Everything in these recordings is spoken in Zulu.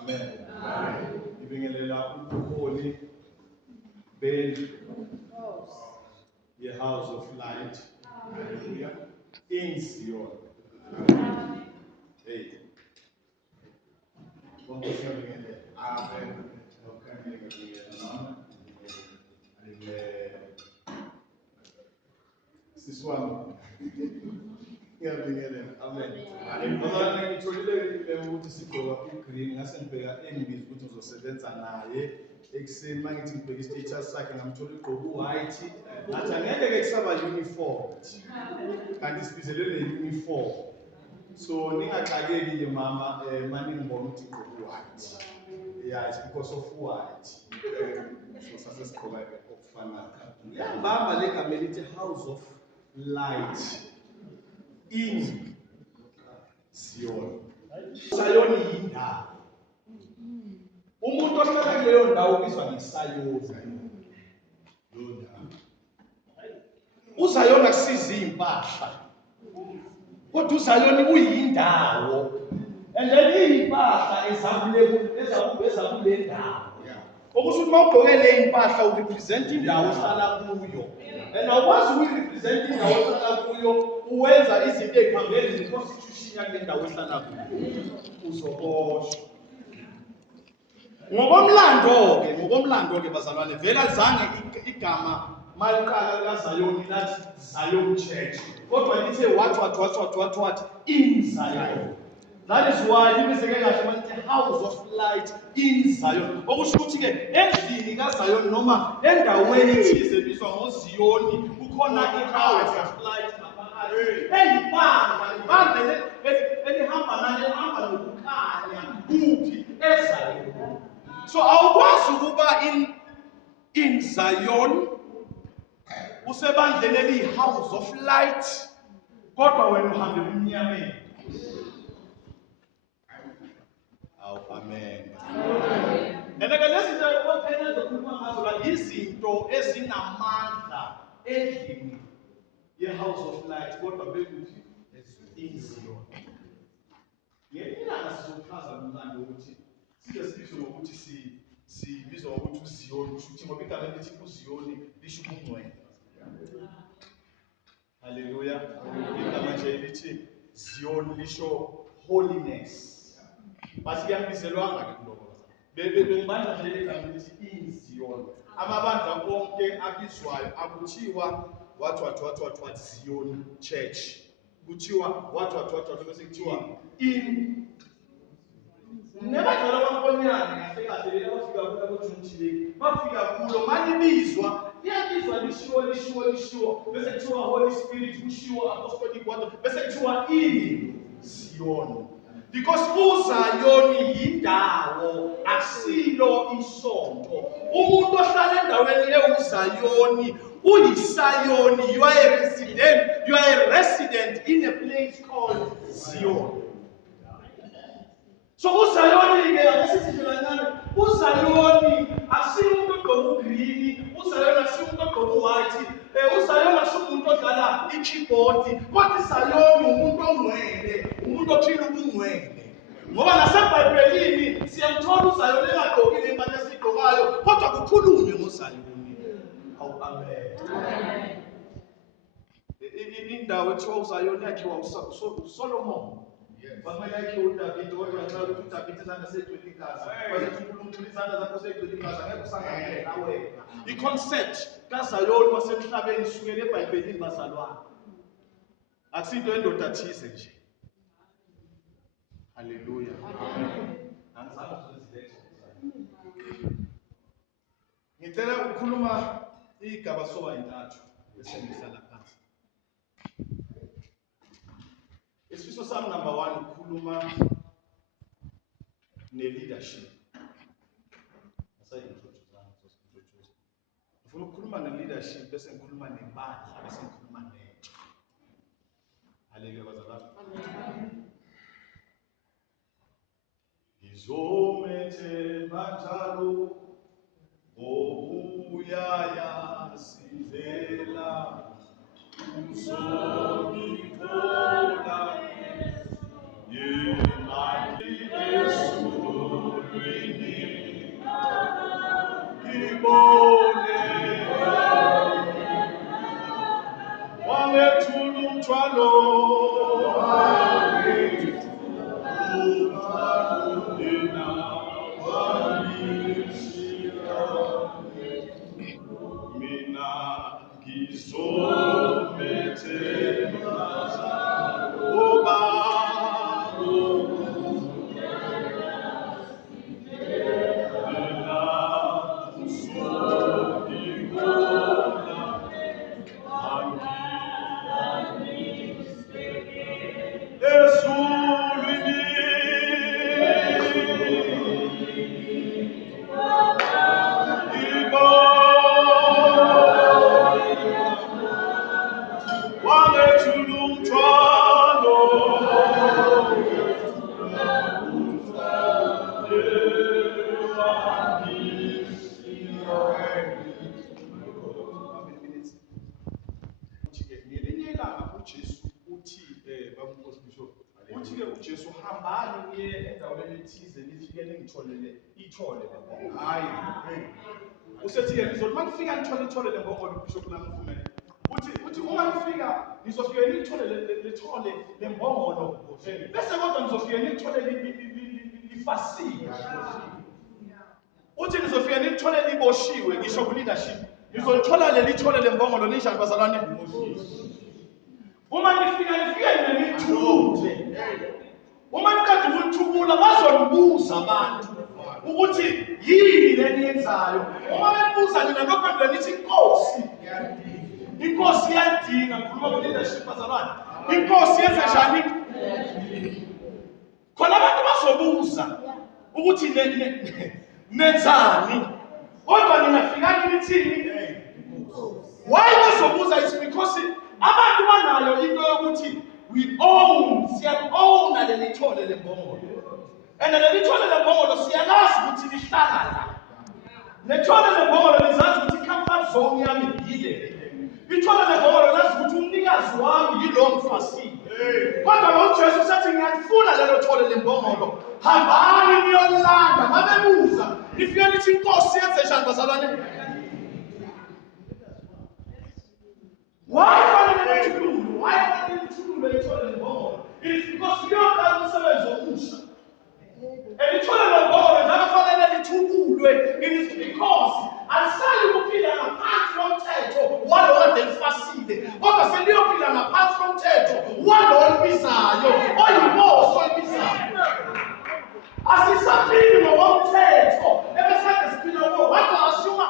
Amen. Ibingelela ubuholi bendlu ye house of light. Hallelujah. In Zion. Hey. Amen. Siswami. Amen. Ngoba ngitholile ukuthi sigqoka igreen ngase ngibheka engibiza ukuthi uzosebenza naye ekseni mangithi ngibheka i-status sakhe ngamthola igqoka u-white ngathi angeke ke kusaba uniform kanti sibizelwe le-uniform so ningaxakeki ke mama mani ngibona ukuthi igqoka u-white yeah it's because of white so sase sigqoka okufanayo uyambamba le gama elithi house of light in Zion. Zion yindawo. Umuntu ohlala kuleyo ndawo ubizwa ngeSayoni. Lo ndawo. uZayoni akusizi impahla. Kodwa uZayoni uyindawo. And then impahla ezakubeza kule ndawo. Okusho ukuthi mawugqoke le impahla urepresent indawo ohlala kuyo. And awukwazi ukurepresent indawo ohlala kuyo uwenza izinto eziphambene neconstitution yale ndawo ohlala kuyo. Uzoboshwa. Ngokomlando ke bazalwane vela zange igama maliqala likaZayoni lathi Zion Church. Kodwa lithe what in Zion. That is why libizeke kahle manje house of light in Zion. Okusho ukuthi ke endlini kaZayoni noma endaweni ethize ebizwa ngoZiyoni kukhona i-house of light ngaphakathi. Elihamba nokukhanya kuphi eZayoni. So awukwazi ukuba in Zion usebandleni eliyi-house of light kodwa wena uhambe emnyameni. Amen. And lezi ophela zokhuluma ngazo la izinto ezinamandla endlini ye-house of light kodwa bekuthi in-Zion. Ngelanga sizochaza umlando ukuthi size sibizwe ngokuthi sibizwa ngokuthi uZiyoni kusho ukuthi ngoba igama elithi uZiyoni lisho ubungcwele. Hallelujah. Igama nje elithi Zion lisho holiness. Basi kuyabizelwanga ke kuloko. Bengibandla nje igama elithi in-Zion. Amabandla konke abizwayo akuthiwa what Zion Church. Kuthiwa what bese kuthiwa in nebadala bankonyane kahle kahle bafika kulo boJunjile bafika kulo malibizwa iyabizwa lishiwo bese kuthiwa Holy Spirit kushiwo apostolic word bese kuthiwa in Zion. Because uZayoni yindawo asilo isonto. Umuntu ohlala endaweni eUZayoni uyisayoni. You are a resident in a place called Zion. So uZayoni ke akasithi nje kancane uZayoni asiyo umuntu ogqoka ugreen, uZayoni asiyo umuntu ogqoka uwhite, uZayoni asiyo umuntu odlala i-keyboard, kodwa uZayoni umuntu ongcwele, umuntu ophila ubungcwele. Ngoba naseBhayibhelini siyamthola uZayoni engagqokile impahla esigqokayo kodwa kukhulunywe ngoZayoni. Amen. Indawo ethiwa uZayoni yakhiwa uSolomon. Bamele yakhiwa uDavid kodwa nxa ukuthi uDavid izandla segcwele igazi. Bayethi uNkulunkulu izandla zakho segcwele igazi angeke usangaphe nawe. I-concept kaZayoni wasemhlabeni isukela eBhayibhelini bazalwane. Akusinto endoda thize nje. Hallelujah. Angizange ukuzilethela. Ngicela ukukhuluma igaba soba intathu bese ngihlala phansi. Isifiso sami number 1 ukukhuluma ne-leadership. Ngifuna ukukhuluma ne-leadership bese ngikhuluma nebandla bese ngikhuluma nentsha. Hallelujah bazalwane. Ngizomethemba njalo ngokuyaya sivela uzongithola imali uJesu hambani niye endaweni ethize nifike ningitholele ithole lembongolo. Hayi. Usethi-ke ngizothi makufika nithole lembongolo Bishop namvumele. Uthi uma nifika nizofike nithole lembongolo. Bese kodwa nizofike nithole lifasika. Uthi nizofike nithole liboshiwe ngisho ku leadership. Nizolithola lelithole lembongolo ninjani bazalwane? Uma nifike nilithule. Uma nikade ukuthukula bazonibuza abantu ukuthi yini leniyenzayo. Uma benibuza nina nophendula nithi inkosi. Inkosi iyadinga ngikhuluma ku leadership bazalwane. Inkosi yenze njani? Khona abantu bazobuza ukuthi nenzani. Kodwa ninafika nithini? Why bazobuza is because abantu banayo into yokuthi we own, siya-own lelithole lembongolo. And lelithole lembongolo siyalazi ukuthi lihlala la. Lethole lembongolo lizazi ukuthi comfort zone yami yile. Lithole lembongolo lazi ukuthi umnikazi wami yilo mfasini. Kodwa lo Jesu usethi ngiyalifuna lelo thole lembongolo. Hambani niyolanda babebuza. Nifike nithi inkosi yenze njani bazalwane? Why fanele lithulule? Why fanele lithulule lithole lembongolo? It is because kuyonga umsebenzi omusha. Elithole lembongolo njalo fanele lithululwe. It is because alisayi ukuphila ngaphansi komthetho walo kade lifasile. Kodwa seliyophila ngaphansi komthetho walo olibizayo, oyinkosi olibizayo. Asisaphili ngokomthetho ebesade siphila kuwo. Wathi asuma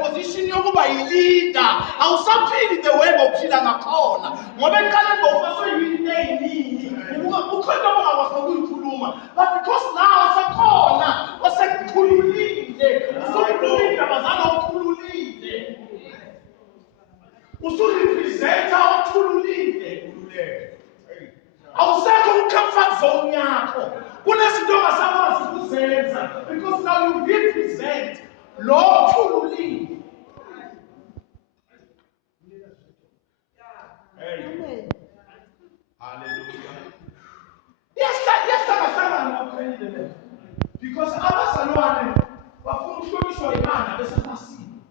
position yokuba yi-leader. Awusaphili the way bophila ngakhona. Ngoba eqala ngofaswe yinto eyiningi. Ukhona ongakwazi ukuyikhuluma. But because now sakhona osekukhululile. Usukhululile abazali okukhululile. Usurepresenta okukhululile. Awusekho ku-comfort zone yakho. Kunezinto ongasakwazi ukuzenza because now you represent lo okukhululile. Amen. Hallelujah. Yes, because abazalwane bafuna ukuhlonishwa imana besefasini.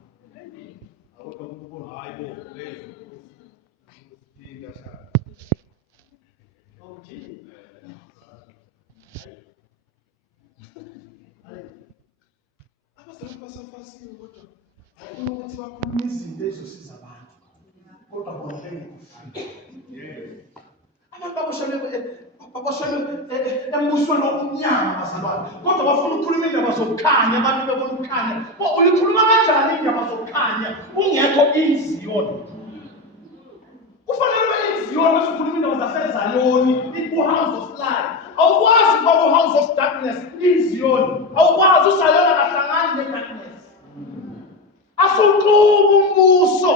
Abazalwane basefasini kodwa bafuna ukuthi bakhulume izinto ezosiza abantu. Kodwa bona bengekufika. Abantu baboshelwe embusweni omnyama bazalwane. Kodwa bafuna ukukhuluma indaba zokukhanya, abantu bebona ukukhanya. Uyikhuluma kanjani indaba zokukhanya ungekho inziyoni? Kufanele ube inziyoni bese ukhuluma indaba zasezayoni, iku-house of light. Awukwazi ukuba ku-house of darkness, inziyoni. Awukwazi usayona kahlangani ne-darkness. Asuquba umbuso.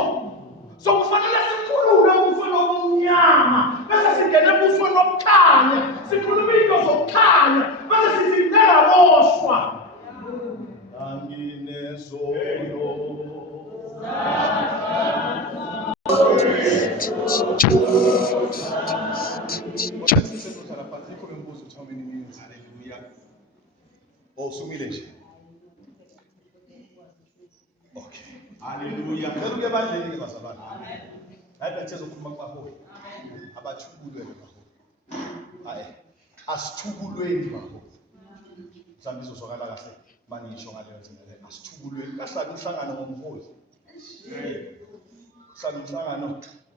So kufanele sikhulume ubusweni obumnyama bese singene ebusweni obukhanya, sikhulume into zokukhanya bese sithi ngelaboshwa. Anginezono hallelujah. Usumile nje. Okay. Hallelujah. Ngicela ukuye ebandleni ke bazalwane. Amen. Hayi bese sizokhuluma kubaholi. Abathubulweni baholi. Hayi. Asithubulweni baholi. Mhlawumbe izozwakala kahle manje ngisho ngaleyo ndlela le. Asithubulweni. Kahlala umhlangano ngomholi. Kuhlala umhlangano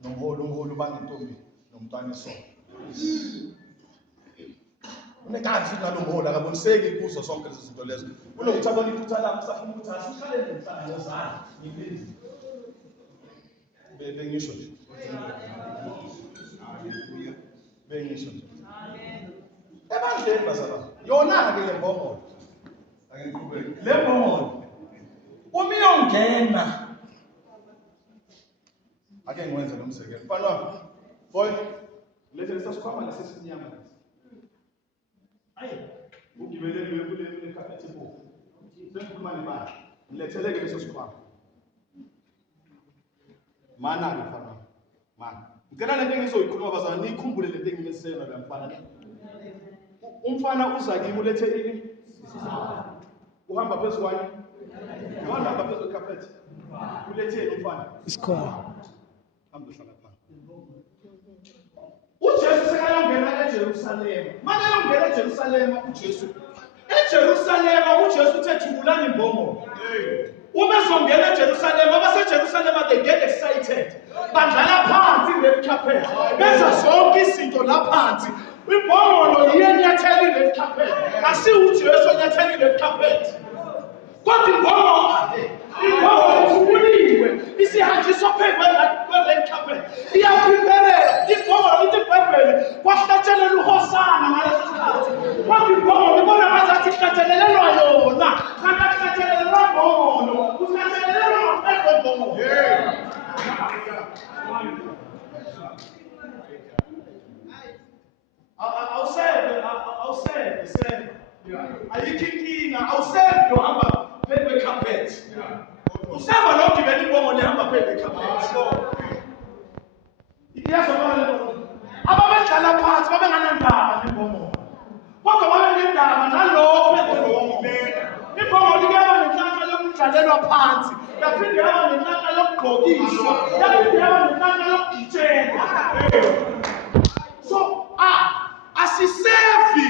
nomholi bangentombi nomntwana esonto. Unekanzi ngalo mholi akaboniseki kuzo zonke lezi zinto lezo. Kunokuthi abona iphutha lakho safuna ukuthi asihlale nemhlangano zami ngibili. Bengisho nje. Hallelujah. Bengisho nje. Amen. Ebandleni bazalwane. Yona ke le mbongolo. Ake ngiqhubeke. Le mbongolo. Uma iyongena. Ake ngiwenze lo msekelo. Mfana wami. Boy, lethe lesasikhwama lesesinyama lesi. Ayi, ugibelele kule carpet ebovu. Sengikhuluma nebandla. Ngiletheleke leso sikhwama. Mana ke mfana. Mana. Ngicela lento engizoyikhuluma bazalwane nikhumbule lento engimesena la mfana. Umfana uza kimi ulethe ini? Uhamba phezu kwani? Uhamba phezu kwekhapethi. Uletheni umfana? Isikhona. Hamba uhlala phansi. uJesu sekayongena eJerusalema. Manje ayongena eJerusalema uJesu. eJerusalema uJesu uthe thukulani imbongolo. Uma ezongena eJerusalema, abaseJerusalema they get excited. Bandlala phansi red carpet. Benza zonke izinto la phansi. Imbongolo iyenyathela i-red carpet. Asi uJesu onyathela i-red carpet. Kodwa imbongolo ithukuliwe. Isihanjiswa phezu kwe-red carpet. Iyaphimbelela. Imbongolo ithi eBhayibheli kwahlatshelelwa uHosana ngaleso sikhathi. Kodwa imbongolo ibona ngazathi ihlatshelelelwa yona. Kanti akuhlatshelelelwa imbongolo. Kuhlatshelelelwa ngaphezu kwembongolo. Awuseve. Ayikho inkinga, awuseve lohamba phezu kwekhapethi. Useva lo gibela imbongolo ehamba phezu kwekhapethi. Iyazobona lento. Ababedlala phansi babenganandaba nembongolo. Kodwa babenendaba nalokho imbongolo. Imbongolo iyaba nenhlanhla yokudlalelwa phansi. Yaphinde yaba nenhlanhla yokugqokiswa. Yaphinde yaba nenhlanhla yokugitshelwa. So, asisevi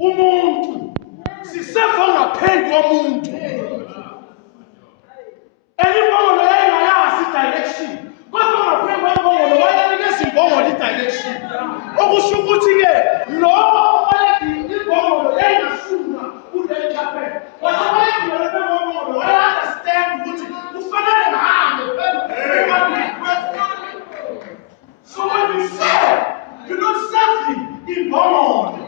umuntu. Siseva ngaphezu komuntu. Imbongolo yayiyazi direction. Kodwa ngaphezu kwembongolo wayenikeza imbongolo i-direction. Okusho ukuthi-ke lo obalekile imbongolo yayingafuna kule carpet. Kodwa obalekile kwembongolo waya-understand ukuthi kufanele ngahambe So when we serve, you're not serving imbongolo.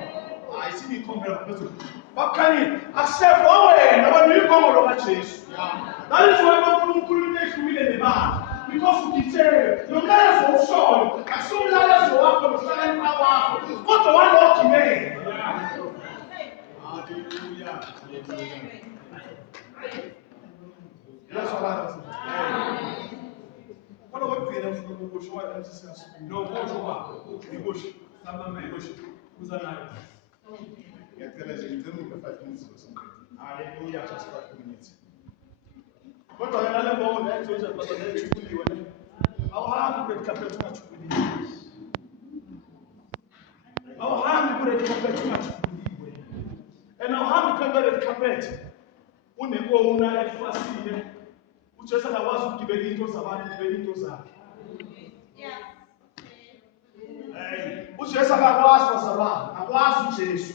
Isinikhomela phezulu. Bakhanyile, akuseve wena abantu imbongolo kaJesu. That is why uNkulunkulu ehlukile nebandla. Because ukithele, nomlayezo owushoyo, akusumlayezo wakho nohlakanipha wakho, kodwa walogibela. Hallelujah. Yazwakala. Kodwa kwabhina mfuna ukusho wena emsisasa. No, kusho kwakho. Ikusho. Samama ikusho. Uza nayo. Ngiyacela nje ngicela 5 minutes or something. Hallelujah, just 5 minutes. Kodwa yena le mbongolo yayizoza kodwa yayichukuliwe. Awuhambi kule carpet ungachukuliwe. Awuhambi kule carpet ungachukuliwe. Awuhambi kule carpet unekona efasile. uJesu akakwazi ukugibela into zabantu, ugibela into zakhe. uJesu akakwazi kwasabantu, akwazi uJesu.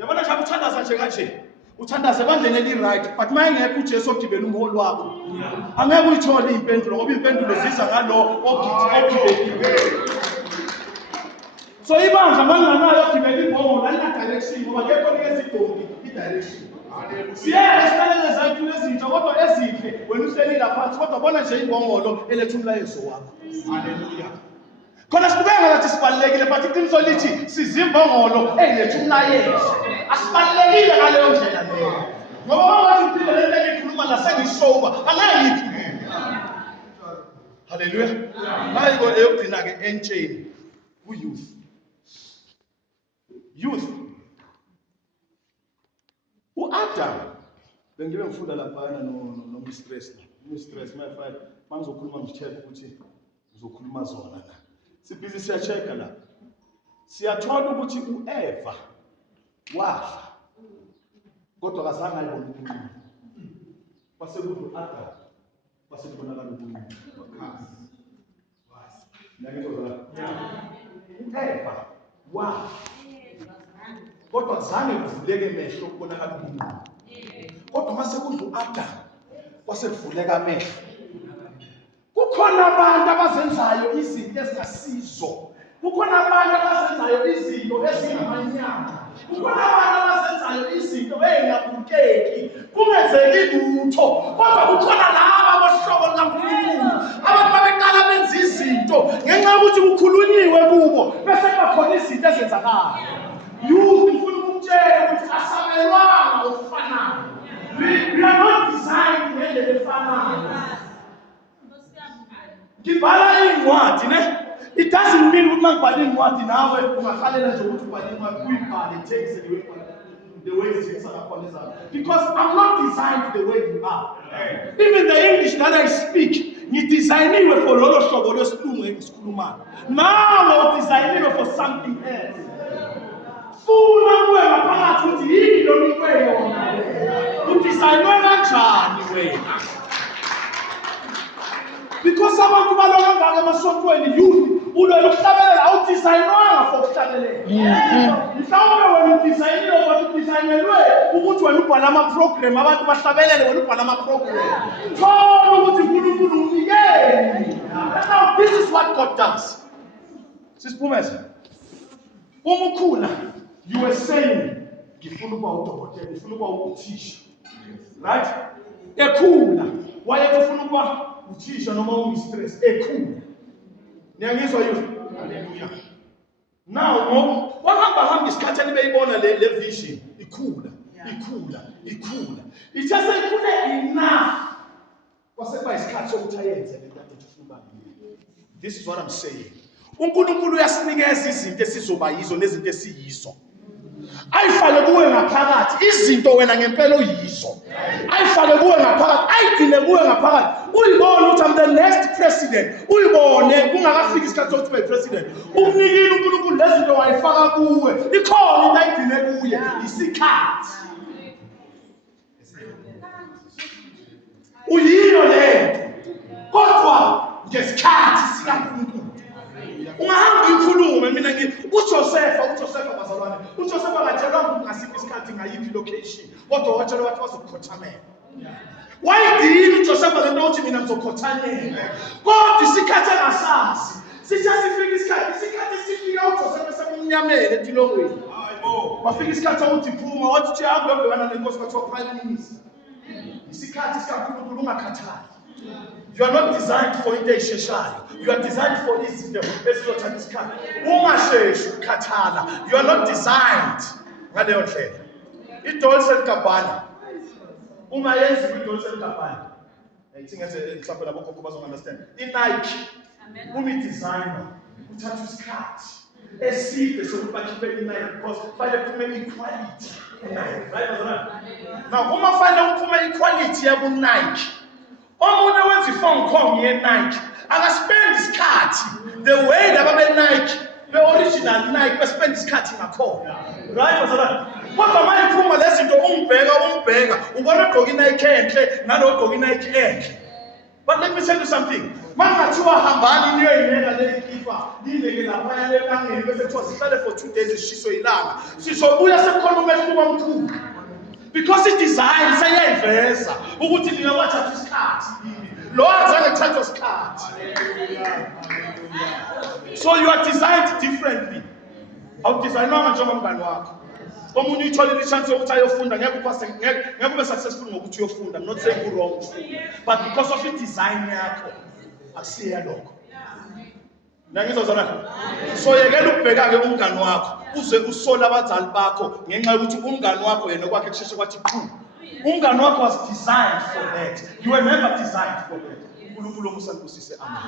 Yabona nje ukuthandaza nje kanje. Uthandaze kwandlene eli-right, but mayengekho uJesu ogibela umholi wakho. Angeke uyithole impendulo ngoba impendulo ziza ngalo ogibelile. So ibandla malinganayo ogibela imbongolo alina direction ngoba ngekho nikeza idongi i-direction. Siyesihlelele zethu lezinto kodwa ezinhle wena uhleli laphansi kodwa bona nje imbongolo eletha umlayezo wakho. Haleluya. Khona sibukeka ngathi sibalekile but iqiniso lithi sizimbongolo eziletha umlayezo. Asibalekile ngaleyo ndlela leyo. Ngoba wathi impilo lento ngikhuluma la sengishoba angeke ngiphinde. Haleluya. Hayi eyogcina ke entsheni u-youth. U-Adam bengibe ngifunda lapha no-mistress my-5 mangizokhuluma ngitshela ukuthi uzokhuluma zona la. Sibhizi siyacheka la. Siyathola ukuthi u-Eva wafa kodwa kazange ayibone uNkulunkulu. Kwasekuthi u-Adam kwasekubonakala uNkulunkulu. U-Eva wafa kodwa kazange kuvuleke amehlo ukubonakala uNkulunkulu. Kodwa mase kudla u-Adam kwasekuvuleka amehlo. Kukhona abantu abazenzayo izinto ezingasizo. Kukhona abantu abazenzayo izinto ezingamanyama. Kukhona abantu abazenzayo izinto ezingabukeki. Kungenzeki lutho. Kodwa kukhona laba abahlobo likaNkulunkulu. Abantu babeqala benza izinto ngenxa yokuthi kukhulunyiwe kubo bese bakhona izinto ezenzakala. Youth ngifuna ukutshela ukuthi asabelwanga okufanayo. We are not designed ngendlela efanayo. Ngibhala incwadi ne It doesn't mean ukuthi mangibhale incwadi nawe ungahalela nje ukuthi ubhale incwadi uyibhale text the way it's because I'm not designed the way you are. Even the English that I speak, you design for lolo hlobo lwesilungu engisikhulumayo. Now I'm designing for something else. Funa kuwe ngaphakathi ukuthi yini lo nikwe yona. Udesignwe kanjani wena? Because abantu baloko ngaka emasontweni youth ulwela ukuhlabelela awudesignwanga for ukuhlabelela. Mhlawumbe wena udesignwe kodwa udesignelwe ukuthi wena ubhala ama-program abantu bahlabelele wena ubhala ama-program. Khona ukuthi uNkulunkulu unikeni. Now this is what God does. Sisiphumeza. Uma ukhula you were saying ngifuna ukuba udokotela ngifuna ukuba uthisha. Right? Ekhula wayethi ufuna ukuba uthisha noma ungistress ekhula. Niyangizwa yini? Hallelujah. Now wahamba isikhathi beyibona le vision ikhula. It just ikhule enough. Kwasekuba isikhathi sokuthi ayenze le nto ufuna. This is what I'm saying. uNkulunkulu uyasinikeza izinto esizoba yizo nezinto esiyizo. Ayifake kuwe ngaphakathi izinto wena ngempela uyizo. Ayifake kuwe ngaphakathi, ayigcine kuwe ngaphakathi. Uyibone ukuthi I'm the next president. Uyibone kungakafiki isikhathi sokuthi ube president. Umnikile uNkulunkulu lezinto wayifaka kuwe. Ikhona into ayigcine kuye, isikhathi. Uyilo lento. Kodwa ngesikhathi sikaNkulunkulu. Ungahamba uyikhulume mina ngithi uJosepha bazalwane uJosepha akatshelwa ngasiphi isikhathi ngayiphi location kodwa watshelwa ukuthi bazokhothamela. Wayidini uJosepha lento ukuthi mina ngizokhothamela kodwa isikhathi engasazi sithe sifika isikhathi sifika uJosepha semnyameni etilongweni. Hayibo wafika isikhathi ukuthi phuma wathi uthi ahambe ubhekana nenkosi kwathiwa prime minister. Isikhathi sikaNkulunkulu ungakhathali. You are not designed for into esheshayo. You are designed for izinto ezizothatha isikhathi. Ungasheshi ukukhathala. You are not designed ngaleyo ndlela. Idolce eligabana. Ungayenzi idolce eligabana. Ayithingethe mhlawumbe labo khokho bazongunderstand. iNike umi designer uthatha isikhathi eside sokuthi bakhiphe iNike because fanele kuphume equality eNike. Right bazalwane? Now uma fanele kuphume equality yabo Nike. Omunye wenza iphone call ye-Nike akaspend isikhathi the way laba be-Nike be-original Nike bespend isikhathi ngakhona. Right bazalwane? Kodwa manje iphuma lezinto umbheka ubona ugqoka iNike enhle nalo ugqoka iNike enhle. But let me tell you something. Mangathiwa hambani niyoyineka le ikipa nileke lapha elangeni bese kuthiwa sihlale for 2 days ishiswe ilanga. Sizobuya sekukhona umehluko omkhulu. Because it design sayayiveza ukuthi nina wathatha isikhathi lo azange thatha isikhathi. So you are designed differently. Awudesignwanga njengomngane wakho. Omunye uyitholile ichance yokuthi ayofunda ngeke ube successful ngokuthi uyofunda. I'm not saying you're wrong but because of the design yakho akusiya lokho. Nangizozana. So yekela ukubheka ke umngane wakho uze usola abazali bakho ngenxa yokuthi umngane wakho yena okwakhe kusheshe kwathi qhu. Umngane wakho was designed for that. You were never designed for that. uNkulunkulu umusandusise amen.